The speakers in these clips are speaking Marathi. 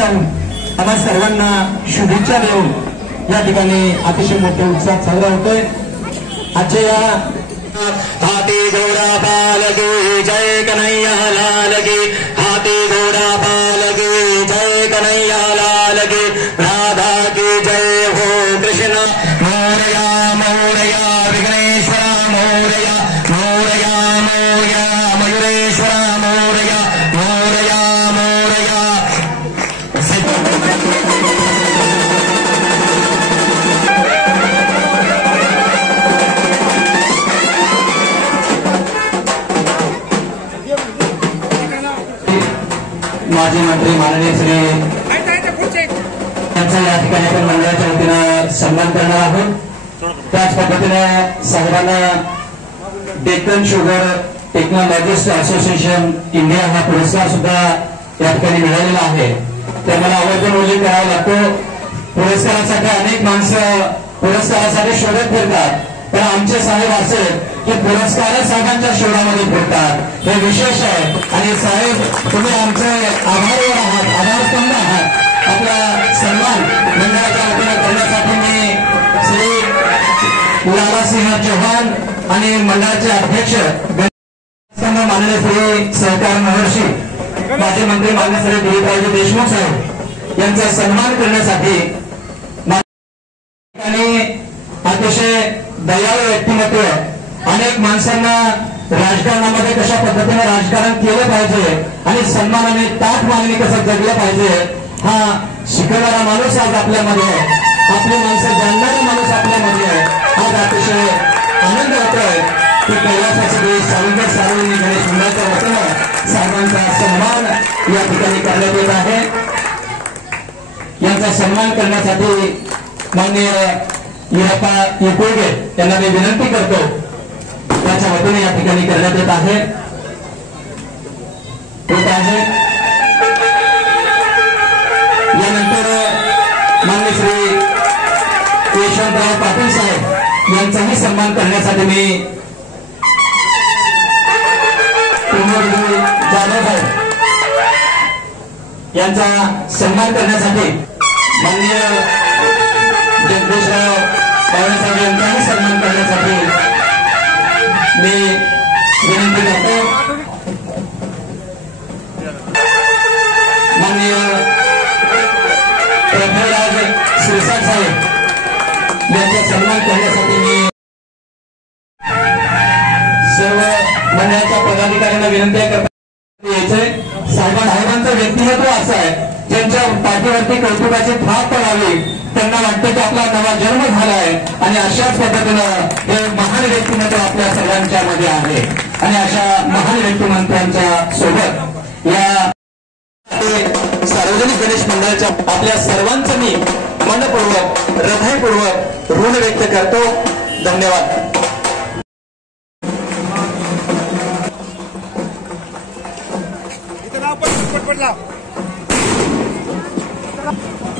राहून आम्हा सर्वांना शुभेच्छा देऊन या ठिकाणी अतिशय मोठ्या उत्साहात साजरा होतोय। आजच्या या हाती घोडा पाल की जय कन्हैया लाल की, हाथी घोड़ा पाल की जय कन्हैया लाल की, राधा की जय हो कृष्ण मोरया मोरया विघ्नेश्वरा मोरया मोरया मोरया मयूरेश्वरा मोरया मोरया मोरया। माजी मंत्री माननीय श्री यांचा या ठिकाणी आपण मंडळाच्या वतीनं सन्मान करणार आहोत। त्याच पद्धतीने सर्वांना Deccan sugar technologist association India हा पुरस्कार सुद्धा या ठिकाणी मिळालेला आहे। ते मला आवर्जून उल्लेख करावा लागतो। पुरस्कारासाठी अनेक माणसं पुरस्कारासाठी शोधत फिरतात, पण आमचे साहेब असे की पुरस्कार साहेबांच्या शोधामध्ये फिरतात, हे विशेष आहे। आणि साहेब तुम्ही आमचे आभारवर आहात, आभारस्तंभ आहात। आपला सन्मान मंडळाच्या वतीने करण्यासाठी मी श्री लालासिंह चौहान आणि मंडळाचे अध्यक्ष माननीय श्री सहकार महर्षी माजी मंत्री माननीय श्री दिलीपरावजी देशमुख साहेब यांचा सन्मान करण्यासाठी अतिशय दयाळू व्यक्तिमत्व, अनेक माणसांना राजकारणामध्ये कशा पद्धतीने राजकारण केलं पाहिजे आणि सन्मानाने ताट मागणी कसं जगलं पाहिजे हा शिकवणारा माणूस आज आपल्यामध्ये आहे, आपली माणसं जाणणारा माणूस आपल्यामध्ये आहे। आज अतिशय आनंद होतोय की कैलासाचे सावंत सार्वजनिक गणेश मंडळाच्या वतीनं साहेबांचा सन्मान या ठिकाणी करण्यात येत आहे। यांचा सन्मान करण्यासाठी माननीय इरप्पा येकुळगे यांना मी विनंती करतो, त्याच्या वतीने या ठिकाणी करण्यात येत आहे। यानंतर माननीय श्री यशवंतराव पाटील साहेब यांचाही सन्मान करण्यासाठी मी जाधव साहेब यांचा सन्मान करण्यासाठी माननीय जगदीशराव बावळेसाहेब यांचाही सन्मान करण्यासाठी मी विनंती करतो। माननीय प्रफुल्लराज शिरसाट साहेब यांचा सन्मान करण्यासाठी मी सर्व मंडळाच्या पदाधिकाऱ्यांना विनंती करतो। साहेबांचं व्यक्तिमत्व असं आहे ज्यांच्या पाठीवरती कौतुकाची थाप पडावी, त्यांना वाटतं की आपला नवा जन्म झालाय आणि अशाच पद्धतीनं हे महान व्यक्तिमत्व आपल्या सर्वांच्या मध्ये आहे। आणि अशा महान व्यक्तिमत्वांच्या सोबत या सार्वजनिक गणेश मंडळाच्या आपल्या सर्वांचं मी मनपूर्वक हृदयपूर्वक ऋण व्यक्त करतो। धन्यवाद।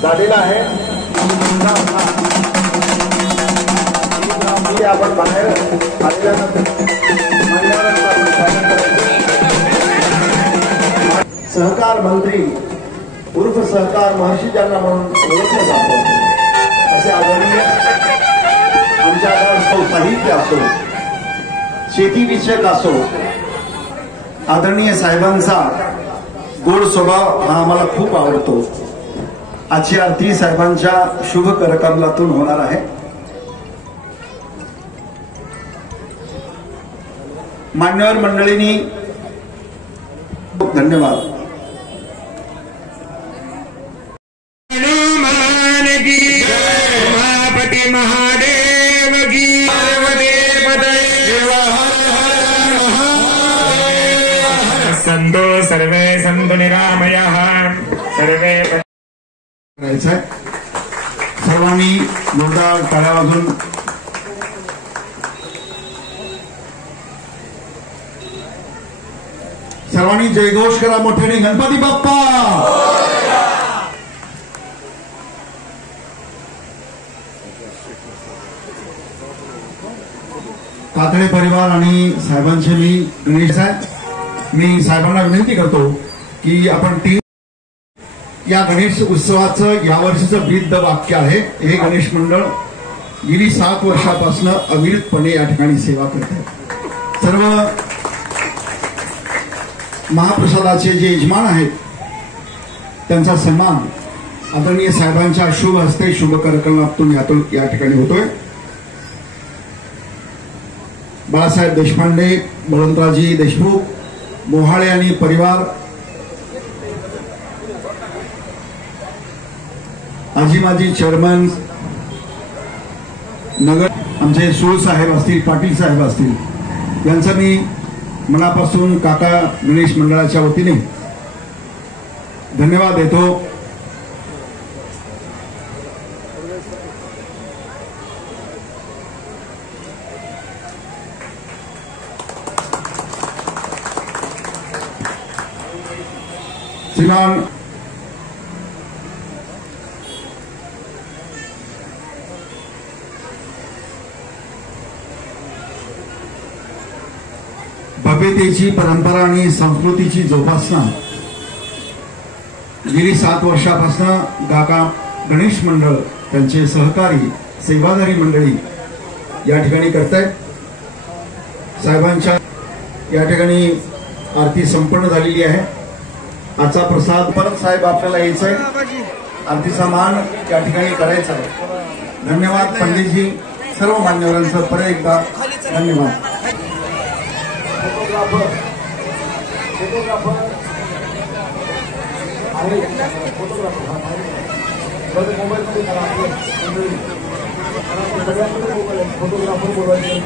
झालेला आहे आपण बाहेर आलेल्यानंतर सहकार मंत्री उर्फ सहकार महर्षी ज्यांना म्हणून ओळखलं जातं असे आदरणीय आमच्या असो, साहित्य असो, शेतीविषयक असो, आदरणीय साहेबांचा गोड स्वभाव हा आम्हाला खूप आवडतो। आजची आरती साहेबांच्या शुभ करकमलातून होणार आहे। मान्यवर मंडळींनी धन्यवाद। उमापती महादेव की संतो सर्वे संतो निरामयः सर्वे। सर्वांनी जोरदार टाळ्या वाजून सर्वांनी जयघोष करा मोठ्याने, गणपती बाप्पा। कातळे परिवार आणि साहेबांचे मी गणेश साहेब, मी साहेबांना विनंती करतो की आपण टीम या गणेश उत्सवाचं यावर्षीचं ब्रीद वाक्य आहे. हे गणेश मंडळ गेली 7 वर्षापासून अविरतपणे या ठिकाणी सेवा करत आहे. सर्व महाप्रसादाचे जे यजमान आहेत त्यांचा सन्मान आदरणीय साहेबांच्या शुभ हस्ते शुभ कार्यक्रमातून या ठिकाणी होतोय. बाळासाहेब देशपांडे, बळवंतरावजी देशमुख, मोहाळे आणि परिवार, आजी माजी चेअरमन नगर, आमचे सूळ साहेब असतील, पाटील साहेब असतील, यांचा मी मनापासून काका गणेश मंडळाच्या वतीने धन्यवाद देतो. श्रीमान भव्यतेची परंपरा आणि संस्कृतीची जोपासना गेली 7 वर्षापासून काका गणेश मंडळ त्यांचे सहकारी सेवाधारी मंडळी या ठिकाणी करत आहेत. साहेबांच्या या ठिकाणी आरती संपन्न झालेली आहे. आजचा प्रसाद परत साहेब आपल्याला यायचा आहे, आरतीचा मान या ठिकाणी करायचा आहे. धन्यवाद पंडितजी, सर्व मान्यवरांचं परत एकदा धन्यवाद. फोटोग्राफर बोलवायचे.